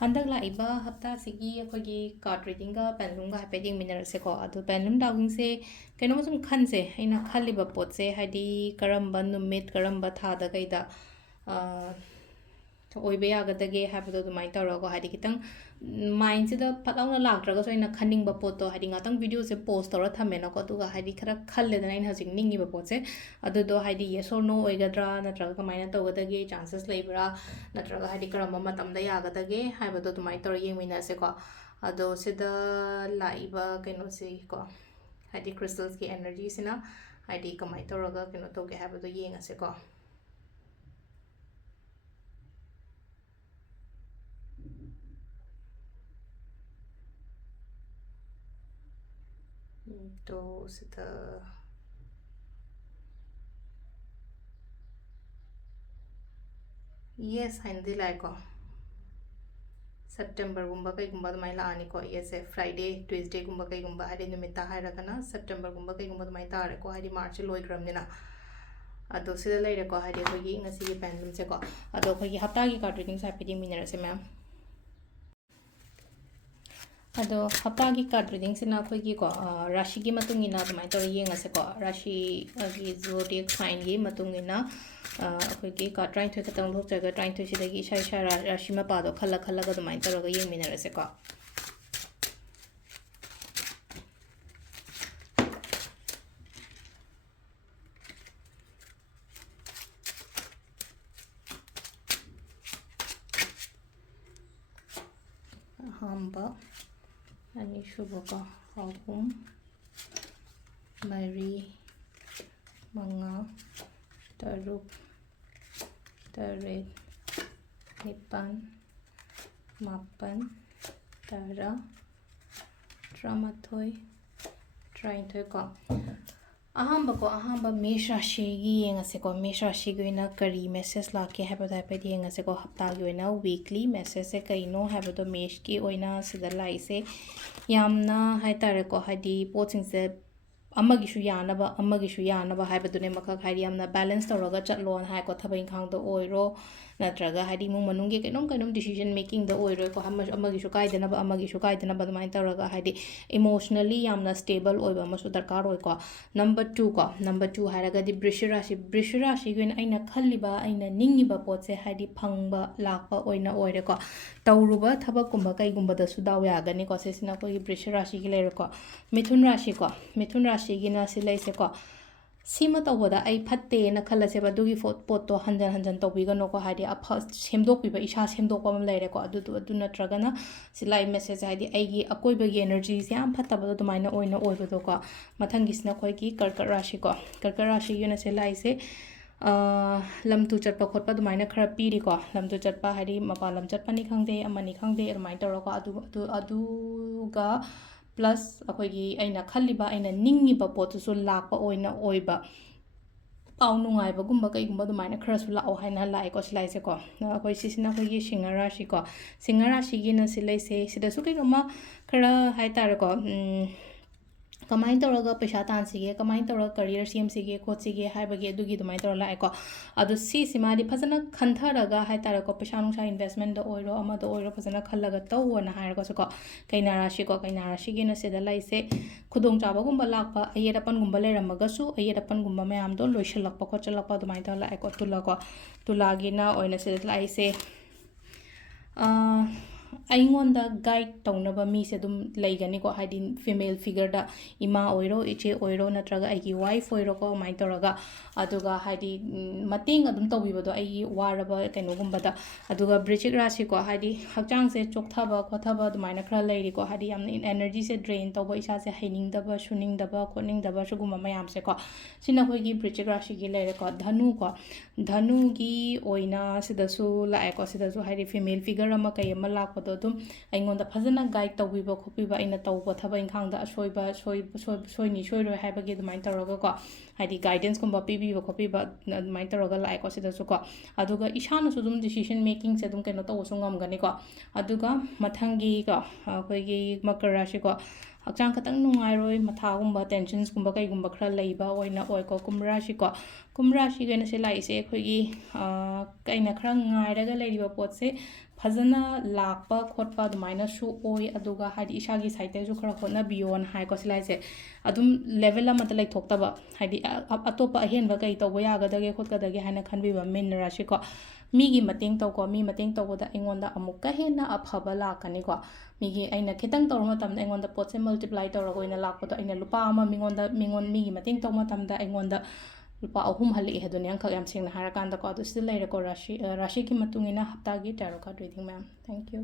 ꯍꯟꯗꯛ ꯂꯥꯛꯏꯕ ꯍꯞꯇꯥꯁꯤꯒꯤ ꯑꯩꯈꯣꯏꯒꯤ ꯀꯥꯔꯗ ꯔꯤꯗꯤꯡꯒ ꯄꯦꯟꯂꯨꯝꯒ ꯍꯥꯏꯐꯦꯠ ꯌꯦꯡꯃꯤꯟꯅꯔꯁꯦꯀꯣ ꯑꯗꯣ ꯄꯦꯟꯂꯨꯝ ꯗꯥꯎꯤꯡꯁꯦ ꯀꯩꯅꯣꯝ ꯁꯨꯝ ꯈꯟꯁꯦ ꯑꯩꯅ ꯈꯜꯂꯤꯕ ꯄꯣꯠꯁꯦ ꯍꯥꯏꯗꯤ ꯀꯔꯝꯕ ꯅꯨꯃꯤꯠ ꯀꯔꯝꯕ ꯊꯥꯗ ꯀꯩꯗ ꯑꯣꯏꯕ ꯌꯥꯒꯗꯒꯦ ꯍꯥꯏꯕꯗꯣ ꯑꯗꯨꯃꯥꯏꯅ ꯇꯧꯔꯒ ꯍꯥꯏꯗꯤ ꯈꯤꯇꯪ ꯃꯥꯏꯟꯁꯤꯗ ꯐꯠ ꯂꯥꯎꯅ ꯂꯥꯛꯇ꯭ꯔꯒꯁꯨ ꯑꯩꯅ ꯈꯟꯅꯤꯡꯕ ꯄꯣꯠꯇꯣ ꯍꯥꯏꯗꯤ ꯉꯥꯛꯇꯪ ꯚꯤꯗꯤꯑꯣꯁꯦ ꯄꯣꯁ ꯇꯧꯔ ꯊꯝꯃꯦꯅꯀꯣ ꯑꯗꯨꯒ ꯍꯥꯏꯗꯤ ꯈꯔ ꯈꯜꯂꯦꯗꯅ ꯑꯩꯅ ꯍꯧꯖꯤꯛ ꯅꯤꯡꯉꯤꯕ ꯄꯣꯠꯁꯦ ꯑꯗꯨꯗꯣ ꯍꯥꯏꯗꯤ ꯌꯦꯁ ꯑꯣꯔ ꯅꯣ ꯑꯣꯏꯒꯗ꯭ꯔꯥ ꯅꯠꯇ꯭ꯔꯒ ꯀꯃꯥꯏꯅ ꯇꯧꯒꯗꯒꯦ ꯆꯥꯟꯁꯦꯁ ꯂꯩꯕ꯭ꯔꯥ ꯅꯠꯇ꯭ꯔꯒ ꯍꯥꯏꯗꯤ ꯀꯔꯝꯕ ꯃꯇꯝꯗ ꯌꯥꯒꯗꯒꯦ ꯍꯥꯏꯕꯗꯣ ꯑꯗꯨꯃꯥꯏꯅ ꯇꯧꯔ ꯌꯦꯡꯃꯤꯟꯅꯁꯦꯀꯣ ꯑꯗꯣ ꯁꯤꯗ ꯂꯥꯛꯏꯕ ꯀꯩꯅꯣꯁꯤꯀꯣ ꯍꯥꯏꯗꯤ ꯀ꯭ꯔꯤꯁꯇꯜꯁꯀꯤ ꯑꯦꯅꯔꯖꯤꯁꯤꯅ ꯍꯥꯏꯗꯤ ꯀꯃꯥꯏꯅ ꯇꯧꯔꯒ ꯀꯩꯅꯣ ꯇꯧꯒꯦ ꯍꯥꯏꯕꯗꯣ ꯌꯦꯡꯉꯁꯦꯀꯣ 또 ꯁꯤꯗ ꯌꯦꯁ ꯍꯥꯏꯅꯗꯤ ꯂꯥꯛꯑꯦꯀꯣ ꯁꯦꯞꯇꯦꯝꯕꯔꯒꯨꯝꯕ ꯀꯩꯒꯨꯝꯕ ꯑꯗꯨꯃꯥꯏꯅ ꯂꯥꯛꯑꯅꯤꯀꯣ ꯌꯦꯁꯁꯦ ꯐ꯭ꯔꯥꯏꯗꯦ ꯇ꯭ꯋꯤꯁꯗꯦꯒꯨꯝꯕ ꯀꯩꯒꯨꯝꯕ ꯍꯥꯏꯗꯤ ꯅꯨꯃꯤꯠꯇ ꯍꯥꯏꯔꯒꯅ ꯁꯦꯞꯇꯦꯝꯕꯔꯒꯨꯝꯕ ꯀꯩꯒꯨꯝꯕ ꯑꯗꯨꯃꯥꯏꯅ ꯇꯥꯔꯦꯀꯣ ꯍꯥꯏꯗꯤ ꯃꯥꯔꯆꯁꯦ ꯂꯣꯏꯈ꯭ꯔꯕꯅꯤꯅ ꯑꯗꯣ ꯁꯤꯗ ꯂꯩꯔꯦꯀꯣ ꯍꯥꯏꯗꯤ ꯑꯩꯈꯣꯏꯒꯤ ꯉꯁꯤꯒꯤ ꯄꯦꯟꯂꯨꯝꯁꯦꯀꯣ ꯑꯗꯣ ꯑꯩꯈꯣꯏꯒꯤ ꯍꯞꯇꯥꯒꯤ ꯀꯥꯔꯗ ꯔꯤꯗꯤꯡꯁꯦ ꯍꯥꯏꯐꯦꯠ ꯌꯦꯡꯃꯤꯟꯅꯔꯁꯦ ꯃꯌꯥꯝ ꯑꯗꯣ ꯍꯞꯇꯥꯒꯤ ꯀꯥꯔꯗ ꯔꯤꯗꯤꯡꯁꯤꯅ ꯑꯩꯈꯣꯏꯒꯤꯀꯣ ꯔꯥಶꯤꯒꯤ ꯃꯇꯨꯡ ꯏꯟꯅ ꯑꯗꯨꯃꯥꯏꯅ ꯇꯧꯔ ꯌꯦꯡꯉꯁꯦꯀꯣ ꯔꯥಶꯤꯒꯤ ꯖꯣꯗꯤꯌꯦꯛ ꯁꯥꯏꯟꯒꯤ ꯃꯇꯨꯡ ꯏꯟꯅ ꯑꯩꯈꯣꯏꯒꯤ ꯀꯥꯔꯗ 23 ꯈꯛꯇꯪ ꯂꯧꯊꯣꯛꯆꯔꯒ 23ꯁꯤꯗꯒꯤ ꯏꯁꯥ ꯏꯁꯥ ꯔꯥಶꯤ ꯃꯄꯥꯗꯣ ꯈꯜꯂ ꯈꯜꯂꯒ ꯑꯗꯨꯃꯥꯏꯅ ꯇꯧꯔꯒ ꯌꯦꯡꯃꯤꯟꯅꯔꯁꯦꯀꯣ ꯑꯍꯥꯟꯕ ꯑꯅꯤꯁꯨꯕꯀꯣ ꯑꯍꯨꯝ ꯃꯔꯤ ꯃꯉꯥ ꯇꯔꯨꯛ ꯇꯔꯦꯠ ꯅꯤꯄꯥꯜ ꯃꯥꯄꯜ ꯇꯔꯥ ꯇꯔꯥꯃꯥꯊꯣꯏ ꯇꯔꯥꯅꯤꯊꯣꯏꯀꯣ ꯑꯍꯥꯟꯕ ꯃꯦꯁ ꯔꯥಶꯤꯒꯤ ꯌꯦꯡꯉꯁꯦꯀꯣ ꯃꯦꯁ ꯔꯥಶꯤꯒꯤ ꯑꯣꯏꯅ ꯀꯔꯤ ꯃꯦꯁꯦꯖ ꯂꯥꯛꯀꯦ ꯍꯥꯏꯕꯗꯣ ꯍꯥꯏꯐꯦꯠ ꯌꯦꯡꯉꯁꯦꯀꯣ ꯍꯞꯇꯥꯒꯤ ꯑꯣꯏꯅ ꯋꯤꯛꯂꯤ ꯃꯦꯁꯦꯖꯁꯦ ꯀꯩꯅꯣ ꯍꯥꯏꯕꯗꯣ ꯃꯦꯁꯀꯤ ꯑꯣꯏꯅ ꯁꯤꯗ ꯂꯥꯛꯏꯁꯦ ꯌꯥꯝꯅ ꯍꯥꯏꯇꯥꯔꯦꯀꯣ ꯍꯥꯏꯗꯤ ꯄꯣꯠꯁꯤꯡꯁꯦ ꯑꯃꯒꯤꯁꯨ ꯌꯥꯅꯕ ꯑꯃꯒꯤꯁꯨ ꯌꯥꯅꯕ ꯍꯥꯏꯕꯗꯨꯅꯦ ꯃꯈꯛ ꯍꯥꯏꯗꯤ ꯌꯥꯝꯅ ꯕꯦꯂꯦꯟꯁ ꯇꯧꯔꯒ ꯆꯠꯂꯣꯅ ꯍꯥꯏꯀꯣ ꯊꯕꯛ ꯏꯪꯈꯥꯡꯗ ꯑꯣꯏꯔꯣ ꯅꯠꯇ꯭ꯔꯒ ꯍꯥꯏꯗꯤ ꯏꯃꯨꯡ ꯃꯅꯨꯡꯒꯤ ꯀꯩꯅꯣꯝ ꯗꯤꯁꯤꯖꯟ ꯃꯦꯀꯤꯡꯗ ꯑꯣꯏꯔꯣꯀꯣ ꯑꯃꯒꯤꯁꯨ ꯀꯥꯏꯗꯅꯕ ꯑꯃꯒꯤꯁꯨ ꯀꯥꯏꯗꯅꯕ ꯑꯗꯨꯃꯥꯏꯅ ꯇꯧꯔꯒ ꯍꯥꯏꯗꯤ ꯏꯃꯣꯁꯅꯦꯜꯂꯤ ꯌꯥꯝꯅ ꯁ꯭ꯇꯦꯕꯜ ꯑꯣꯏꯕ ꯑꯃꯁꯨ ꯗꯔꯀꯥꯔ ꯑꯣꯏꯀꯣ ꯅꯝꯕꯔ 2 ꯍꯥꯏꯔꯒꯗꯤ ꯕ꯭ꯔꯤꯁ ꯔꯥಶꯤꯒꯤ ꯑꯣꯏꯅ ꯑꯩꯅ ꯈꯜꯂꯤꯕ ꯑꯩꯅ ꯅꯤꯡꯉꯤꯕ ꯄꯣꯠꯁꯦ ꯍꯥꯏꯗꯤ ꯐꯪꯕ ꯂꯥꯛꯄ ꯑꯣꯏꯅ ꯑꯣꯏꯔꯦꯀꯣ ꯇꯧꯔꯨꯕ ꯊꯕꯛꯀꯨꯝꯕ ꯀꯩꯒꯨꯝꯕꯗꯁꯨ ꯗꯥꯎ ꯌꯥꯒꯅꯤꯀꯣ ꯁꯤꯁꯤꯅ ꯑꯩꯈꯣꯏꯒꯤ ꯕ꯭ꯔꯤꯁ ꯔꯥಶꯤꯒꯤ ꯂꯩꯔꯦꯀꯣ ꯃꯤꯊꯨꯟ ꯔꯥಶꯤꯒꯤꯅ ꯁꯤ ꯂꯩꯁꯦꯀꯣ ꯁꯤꯃ ꯇꯧꯕꯗ ꯑꯩ ꯐꯠꯇꯦꯅ ꯈꯜꯂꯁꯦꯕ ꯑꯗꯨꯒꯤ ꯄꯣꯠꯇꯣ ꯍꯟꯖꯟ ꯍꯟꯖꯟ ꯇꯧꯕꯤꯒꯅꯣꯀꯣ ꯍꯥꯏꯗꯤ ꯁꯦꯝꯗꯣꯛꯄꯤꯕ ꯏꯁꯥ ꯁꯦꯝꯗꯣꯛꯄ ꯑꯃ ꯂꯩꯔꯦꯀꯣ ꯑꯗꯨ ꯅꯠꯇ꯭ꯔꯒꯅ ꯁꯤ ꯂꯥꯛꯏ ꯃꯦꯁꯦꯖ ꯍꯥꯏꯗꯤ ꯑꯩꯒꯤ ꯑꯀꯣꯏꯕꯒꯤ ꯑꯦꯅꯔꯖꯤꯁꯦ ꯌꯥꯝ ꯐꯠꯇꯕꯗꯣ ꯑꯗꯨꯃꯥꯏꯅ ꯑꯣꯏꯅ ꯑꯣꯏꯕꯗꯣꯀꯣ ꯃꯊꯪꯒꯤꯁꯤꯅ ꯑꯩꯈꯣꯏꯒꯤ ꯀꯔꯀꯠ ꯔꯥಶꯤꯀꯣ ꯀꯔꯀꯠ ꯔꯥಶꯤꯒꯤ ꯑꯣꯏꯅ ꯁꯤ ꯂꯥꯛꯏꯁꯦ ꯂꯝ ꯇꯨ ꯆꯠꯄ ꯈꯣꯠꯄ ꯑꯗꯨꯃꯥꯏꯅ ꯈꯔ ꯄꯤꯔꯤꯀꯣ ꯂꯝ ꯇꯨ ꯆꯠꯄ ꯍꯥꯏꯗꯤ ꯃꯄꯥꯟ ꯂꯝ ꯆꯠꯄꯅꯤ ꯈꯪꯗꯦ ꯑꯃꯅꯤ ꯈꯪꯗꯦ ꯑꯗꯨꯃꯥꯏꯅ ꯇꯧꯔꯒ ꯑꯗꯨꯒ ꯄ꯭ꯂꯁ ꯑꯩꯈꯣꯏꯒꯤ ꯑꯩꯅ ꯈꯜꯂꯤꯕ ꯑꯩꯅ ꯅꯤꯡꯉꯤꯕ ꯄꯣꯠꯇꯨꯁꯨ ꯂꯥꯛꯄ ꯑꯣꯏꯅ ꯑꯣꯏꯕ ꯄꯥꯎ ꯅꯨꯡꯉꯥꯏꯕꯒꯨꯝꯕ ꯀꯩꯒꯨꯝꯕ ꯑꯗꯨꯃꯥꯏꯅ ꯈꯔꯁꯨ ꯂꯥꯛꯑꯣ ꯍꯥꯏꯅ ꯂꯥꯛꯑꯦꯀꯣ ꯁꯤꯂꯥꯏꯁꯦꯀꯣ ꯑꯩꯈꯣꯏ ꯁꯤꯁꯤꯅ ꯑꯩꯈꯣꯏꯒꯤ ꯁꯤꯡꯍ ꯔꯥಶꯤꯀꯣ ꯁꯤꯡꯍ ꯔꯥಶꯤꯒꯤꯅ ꯁꯤ ꯂꯩꯁꯦ ꯁꯤꯗꯁꯨ ꯀꯩꯅꯣꯝꯃ ꯈꯔ ꯍꯥꯏꯇꯥꯔꯦꯀꯣ ꯀꯃꯥꯏꯅ ꯇꯧꯔꯒ ꯄꯩꯁꯥ ꯇꯥꯟꯁꯤꯒꯦ ꯀꯃꯥꯏꯅ ꯇꯧꯔꯒ ꯀꯔꯤꯌꯔ ꯁꯦꯝꯁꯤꯒꯦ ꯈꯣꯠꯁꯤꯒꯦ ꯍꯥꯏꯕꯒꯤ ꯑꯗꯨꯒꯤ ꯑꯗꯨꯃꯥꯏꯅ ꯇꯧꯔ ꯂꯥꯛꯑꯦꯀꯣ ꯑꯗꯣ ꯁꯤꯁꯤꯃꯗꯤ ꯐꯖꯅ ꯈꯟꯊꯔꯒ ꯍꯥꯏꯇꯥꯔꯦꯀꯣ ꯄꯩꯁꯥ ꯅꯨꯡꯁꯥ ꯏꯟꯚꯦꯁꯃꯦꯟꯗ ꯑꯣꯏꯔꯣ ꯑꯃꯗ ꯑꯣꯏꯔꯣ ꯐꯖꯅ ꯈꯜꯂꯒ ꯇꯧꯋꯣꯅ ꯍꯥꯏꯔꯒꯁꯨꯀꯣ ꯀꯩꯅꯥ ꯔꯥಶꯤꯒꯤꯅ ꯁꯤꯗ ꯂꯩꯁꯦ ꯈꯨꯗꯣꯡꯆꯥꯕꯒꯨꯝꯕ ꯂꯥꯛꯄ ꯑꯌꯦꯠ ꯑꯄꯟꯒꯨꯝꯕ ꯂꯩꯔꯝꯃꯒꯁꯨ ꯑꯌꯦꯠ ꯑꯄꯟꯒꯨꯝꯕ ꯃꯌꯥꯝꯗꯣ ꯂꯣꯏꯁꯤꯜꯂꯛꯄ ꯈꯣꯠꯆꯜꯂꯛꯄ ꯑꯗꯨꯃꯥꯏꯅ ꯇꯧꯔ ꯂꯥꯛꯑꯦꯀꯣ ꯇꯨꯂꯥꯒꯤꯅ ꯑꯣꯏꯅ ꯁꯤꯗ ꯂꯥꯛꯏꯁꯦ ꯑꯩꯉꯣꯟꯗ ꯒꯥꯏꯗ ꯇꯧꯅꯕ ꯃꯤꯁꯦ ꯑꯗꯨꯝ ꯂꯩꯒꯅꯤꯀꯣ ꯍꯥꯏꯗꯤ ꯐꯤꯃꯦꯜ ꯐꯤꯒꯔꯗ ꯏꯃꯥ ꯑꯣꯏꯔꯣ ꯏꯆꯦ ꯑꯣꯏꯔో ꯅꯠꯇ꯭ꯔꯒ ꯑꯩꯒꯤ ꯋꯥꯏꯐ ꯑꯣꯏꯔꯣꯀꯣ ꯑꯗꯨꯃꯥꯏꯅ ꯇꯧꯔꯒ ꯑꯗꯨꯒ ꯍꯥꯏꯗꯤ ꯃꯇꯦꯡ ꯑꯗꯨꯝ ꯇꯧꯕꯤꯕꯗꯣ ꯑꯩꯒꯤ ꯋꯥꯔꯕ ꯀꯩꯅꯣꯒꯨꯝꯕꯗ ꯑꯗꯨꯒ ꯕ꯭ꯔꯤꯆꯤꯛ ꯔꯥಶꯤꯀꯣ ꯍꯥꯏꯗꯤ ꯍꯛꯆꯥꯡꯁꯦ ꯆꯣꯛꯊꯕ ꯈꯣꯠꯊꯕ ꯑꯗꯨꯃꯥꯏꯅ ꯈꯔ ꯂꯩꯔꯤꯀꯣ ꯍꯥꯏꯗꯤ ꯌꯥꯝꯅ ꯑꯦꯅꯔꯖꯤꯁꯦ ꯗ꯭ꯔꯦꯟ ꯇꯧꯕ ꯏꯁꯥꯁꯦ ꯍꯩꯅꯤꯡꯗꯕ ꯁꯨꯅꯤꯡꯗꯕ ꯈꯣꯠꯅꯤꯡꯗꯕ ꯁꯤꯒꯨꯝꯕ ꯃꯌꯥꯝꯁꯦꯀꯣ ꯁꯤꯅ ꯑꯩꯈꯣꯏꯒꯤ ꯕ꯭ꯔꯤꯆꯤꯛ ꯔꯥಶꯤꯒꯤ ꯂꯩꯔꯦꯀꯣ ꯙꯅꯨꯒꯤ ꯑꯣꯏꯅ ꯁꯤꯗꯁꯨ ꯂꯥꯛꯑꯦꯀꯣ ꯁꯤꯗꯁꯨ ꯍꯥꯏꯗꯤ ꯐꯤꯃꯦꯜ ꯐꯤꯒꯔ ꯑꯃ ꯀꯩ ꯑꯃ ꯂꯥꯛꯄꯗꯣ ꯑꯗꯨꯝ ꯑꯩꯉꯣꯟꯗ ꯐꯖꯅ ꯒꯥꯏꯗ ꯇꯧꯕꯤꯕ ꯈꯣꯠꯄꯤꯕ ꯑꯩꯅ ꯇꯧꯕ ꯊꯕꯛ ꯏꯪꯈꯥꯡꯗ ꯑꯁꯣꯏꯕ ꯁꯣꯏꯅꯤ ꯁꯣꯏꯔꯣꯏ ꯍꯥꯏꯕꯒꯤ ꯑꯗꯨꯃꯥꯏꯅ ꯇꯧꯔꯒꯀꯣ ꯍꯥꯏꯗꯤ ꯒꯥꯏꯗꯦꯟꯁꯀꯨꯝꯕ ꯄꯤꯕꯤꯕ ꯈꯣꯠꯄꯤꯕ ꯑꯗꯨꯃꯥꯏꯅ ꯇꯧꯔꯒ ꯂꯥꯛꯑꯦꯀꯣ ꯁꯤꯗꯁꯨꯀꯣ ꯑꯗꯨꯒ ꯏꯁꯥꯅꯁꯨ ꯑꯗꯨꯝ ꯗꯤꯁꯤஷꯟ ꯃꯦꯀꯤꯡꯁꯦ ꯑꯗꯨꯝ ꯀꯩꯅꯣ ꯇꯧꯕꯁꯨ ꯉꯝꯒꯅꯤꯀꯣ ꯑꯗꯨꯒ ꯃꯊꯪꯒꯤꯀꯣ ꯑꯩꯈꯣꯏꯒꯤ ꯃꯀꯔ ꯔꯥಶꯤꯀꯣ ꯍꯛꯆꯥꯡ ꯈꯇꯪ ꯅꯨꯡꯉꯥꯏꯔꯣꯏ ꯃꯊꯥꯒꯨꯝꯕ ꯇꯦꯟꯁꯟꯁꯀꯨꯝꯕ ꯀꯩꯒꯨꯝꯕ ꯈꯔ ꯂꯩꯕ ꯑꯣꯏꯅ ꯑꯣꯏꯀꯣ ꯀꯨꯝꯚ ꯔꯥꯁꯤꯀꯣ ꯀꯨꯝꯚ ꯔꯥꯁꯤꯒꯤ ꯑꯣꯏꯅ ꯁꯤ ꯂꯥꯛꯏꯁꯦ ꯑꯩꯈꯣꯏꯒꯤ ꯑꯩꯅ ꯈꯔ ꯉꯥꯏꯔꯒ ꯂꯩꯔꯤꯕ ꯄꯣꯠꯁꯦ ꯐꯖꯅ ꯂꯥꯛꯄ ꯈꯣꯠꯄ ꯑꯗꯨꯃꯥꯏꯅꯁꯨ ꯑꯣꯏ ꯑꯗꯨꯒ ꯍꯥꯏꯗꯤ ꯏꯁꯥꯒꯤ ꯁꯥꯏꯠꯇꯩꯁꯨ ꯈꯔ ꯍꯣꯠꯅꯕꯤꯌꯣꯅ ꯍꯥꯏꯀꯣ ꯁꯤ ꯂꯥꯏꯁꯦ ꯑꯗꯨꯝ ꯂꯦꯚꯦꯜ ꯑꯃꯗ ꯂꯩꯊꯣꯛꯇꯕ ꯍꯥꯏꯗꯤ ꯑꯇꯣꯞꯄ ꯑꯍꯦꯟꯕ ꯀꯩ ꯇꯧꯕ ꯌꯥꯒꯗꯒꯦ ꯈꯣꯠꯀꯗꯒꯦ ꯍꯥꯏꯅ ꯈꯟꯕꯤꯕ ꯃꯤꯟ ꯔꯥꯁꯤꯀꯣ ꯃꯤꯒꯤ ꯃꯇꯦꯡ ꯇꯧꯀꯣ ꯃꯤ ꯃꯇꯦꯡ ꯇꯧꯕꯗ ꯑꯩꯉꯣꯟꯗ ꯑꯃꯨꯛꯀ ꯍꯦꯟꯅ ꯑꯐꯕ ꯂꯥꯛꯀꯅꯤꯀꯣ ꯃꯤꯒꯤ ꯑꯩꯅ ꯈꯤꯇꯪ ꯇꯧꯔꯨ ꯃꯇꯝꯗ ꯑꯩꯉꯣꯟꯗ ꯄꯣꯠꯁꯦ ꯃꯜꯇꯤꯄ꯭ꯂꯥꯏ ꯇꯧꯔꯒ ꯑꯣꯏꯅ ꯂꯥꯛꯄꯗꯣ ꯑꯩꯅ ꯂꯨꯄꯥ ꯑꯃ ꯃꯤꯒꯤ ꯃꯇꯦꯡ ꯇꯧꯕ ꯃꯇꯝꯗ ꯑꯩꯉꯣꯟꯗ ꯂꯨꯄꯥ 3 ꯍꯜꯂꯛꯑꯦ ꯑꯗꯨꯅꯦ ꯑꯪꯈꯛ ꯌꯥꯝ ꯁꯦꯡꯅ ꯍꯥꯏꯔꯀꯥꯟꯗꯀꯣ ꯑꯗꯨ ꯁꯤꯗ ꯂꯩꯔꯦꯀꯣ ꯔꯥꯁꯤꯒꯤ ꯃꯇꯨꯡ ꯏꯟꯅ ꯍꯞꯇꯥꯒꯤ ꯇꯦꯔꯣ ꯀꯥꯔꯗ ꯔꯤꯗꯤꯡ ꯃꯌꯥꯝ ꯊꯦꯡꯛ ꯌꯨ